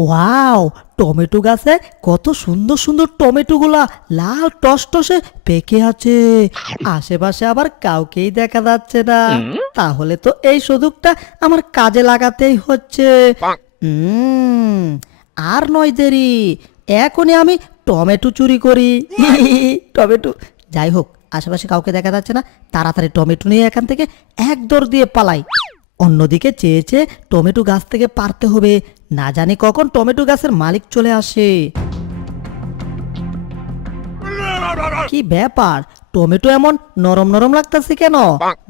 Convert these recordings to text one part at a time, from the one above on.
Wow, tomato গাছে কত সুন্দর সুন্দর টমেটোগুলা লাল টসটসে পেকে আছে। আশেপাশে আবার কাউকেই দেখা যাচ্ছে না। তাহলে তো এই সুযোগটা আমার কাজে লাগাতেই হচ্ছে। হুম, আর নয় দেরি, এখনই আমি টমেটো চুরি করি। টমেটো, যাই হোক, আশেপাশে কাউকে দেখা যাচ্ছে না, তাড়াতাড়ি টমেটো নিয়ে এখান থেকে এক দৌড় দিয়ে পালাই। অন্যদিকে চেয়ে চেয়ে টমেটো গাছ থেকে পারতে হবে, না জানি কখন টমেটো গাছের মালিক চলে আসে। কি ব্যাপার, টমেটো এমন নরম নরম লাগতেছে কেন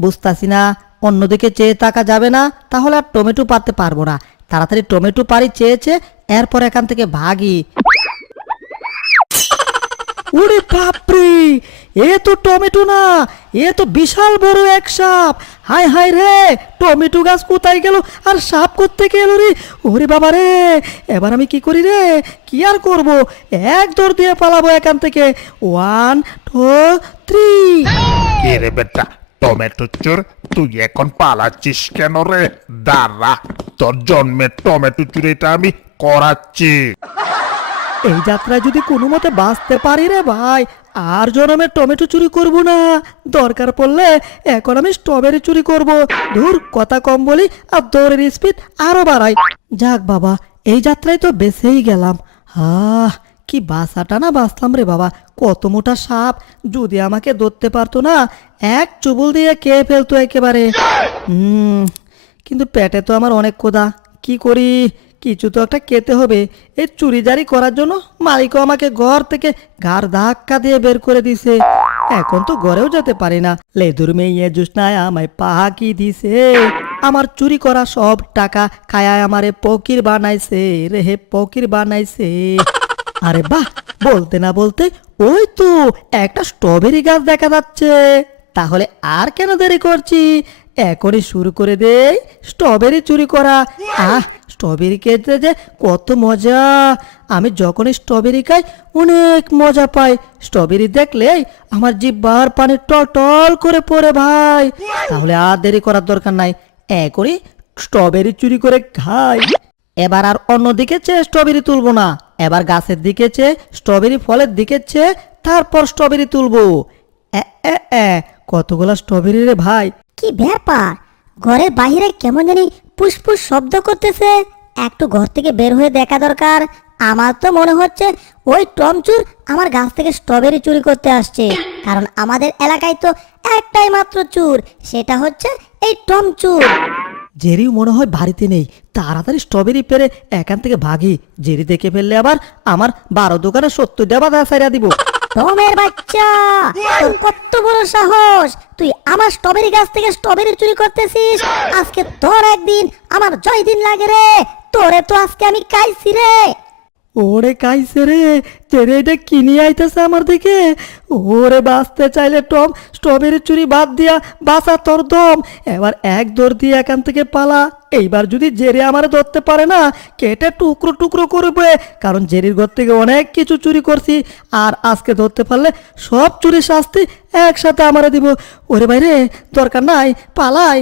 বুঝতাছি না। অন্যদিকে চেয়ে তাকা যাবে না, তাহলে আর টমেটো পারতে পারবো না। তাড়াতাড়ি টমেটো পারি চেয়ে চেয়ে, এরপর এখান থেকে ভাগি। ওরে বাপরে, এ তো টমেটো না, এ তো বিশাল বড় এক সাপ। হাই হাই রে, টমেটো গাছ কোথায় গেল আর সাপ কোত্থেকে এলো রে? ওরে বাবা রে, এবার আমি কি করি রে? কি আর করবো, এক দৌড় দিয়ে পালাবো এখান থেকে। 1 2 3। কে রে বেটা, টমেটো চোর, তুই এখন পালাচ্ছিস কেন রে? দাঁড়া, তোর জন্মের টমেটো চুরিটা আমি করাচ্ছি। এই যাত্রায় যদি কোনো মতে বাঁচতে পারি রে ভাই, আর জন্মে টমেটো চুরি করব না। দরকার পড়লে এখন আমি স্ট্রবেরি চুরি করব। ধুর, কথা কম বলি আর দৌড়ের স্পিড আরো বাড়াই। যাক বাবা, এই যাত্রায় তো বেঁচেই গেলাম। কি বাঁচাটা না বাঁচলাম রে বাবা। কত মোটা সাপ, যদি আমাকে ধরতে পারতো না, এক চুবুল দিয়ে খেয়ে ফেলতো একেবারে। কিন্তু পেটে তো আমার অনেক ক্ষুধা, কি করি? কিছু তো একটা খেতে হবে। এই চুরিজারি করার জন্য মালিকও আমাকে ঘর থেকে ঘাড় ধাক্কা দিয়ে বের করে দিছে। এখন তো ঘরেও যেতে পারি না। লেদুর মেয়ে জুসনায় আমায় পাহাকি দিছে। আমার চুরি করা সব টাকা খায়ায় আমারে ফকির বানাইছে রে, হে ফকির বানাইছে। আরে বাহ, বলতে না বলতে ওই তো একটা স্ট্রবেরি গাছ দেখা যাচ্ছে। তাহলে আর কেন দেরি করছি, এখনই শুরু করে দেই স্ট্রবেরি চুরি করা। স্ট্রবেরি খেতে যে কত মজা! আমি যখনই স্ট্রবেরি খাই অনেক মজা পাই। স্ট্রবেরি দেখলেই আমার জিহ্বার পানি টলটল করে পড়ে ভাই। তাহলে আর দেরি করার দরকার নাই, এখনই স্ট্রবেরি চুরি করে খাই। এবার আর অন্যদিকে চেয়ে স্ট্রবেরি তুলবো না, এবার গাছের দিকে চেয়ে, স্ট্রবেরি ফলের দিকে চেয়ে, তারপর স্ট্রবেরি তুলবো। কতগুলা স্ট্রবেরি রে ভাই! কি ব্যাপার, ঘরের বাইরে কেমন জানি পুষ্পুস শব্দ করতেছে। একটু ঘর থেকে বের হয়ে দেখা দরকার। আমার তো মনে হচ্ছে ওই টমচুর আমার গাছ থেকে স্ট্রবেরি চুরি করতে আসছে। কারণ আমাদের এলাকায় তো একটাই মাত্র চুর, সেটা হচ্ছে এই টমচুর। জেরিও মনে হয় বাড়িতে নেই, তাড়াতাড়ি স্ট্রবেরি পেরে এখান থেকে ভাগি। জেরি দেখে ফেললে আবার আমার 12 দোকানে 70 টাকা সাইরা দিব। টমের বাচ্চা, তোর কত বড় সাহস! তুই আমার স্ট্রবেরি গাছ থেকে স্ট্রবেরি চুরি করতেছিস। আজকে তোর একদিন আমার জয় দিন লাগে রে। তোরে তো আজকে আমি খাইছি রে। ওরে কাইছে রে, জেরে এটা কিনে আইতেছে আমার দিকে। ওরে বাঁচতে চাইলে টম, স্ট্রবেরি চুরি বাদ দিয়া বাঁচা তোর দম। এবার এক দৌড় দিয়ে এখান থেকে পালা। এইবার যদি জেরে আমারে ধরতে পারে না, কেটে টুকরো টুকরো করবে। কারণ জেরির ঘর থেকে অনেক কিছু চুরি করছি, আর আজকে ধরতে পারলে সব চুরি শাস্তি একসাথে আমারে দিব। ওরে ভাই রে, দরকার নাই, পালাই।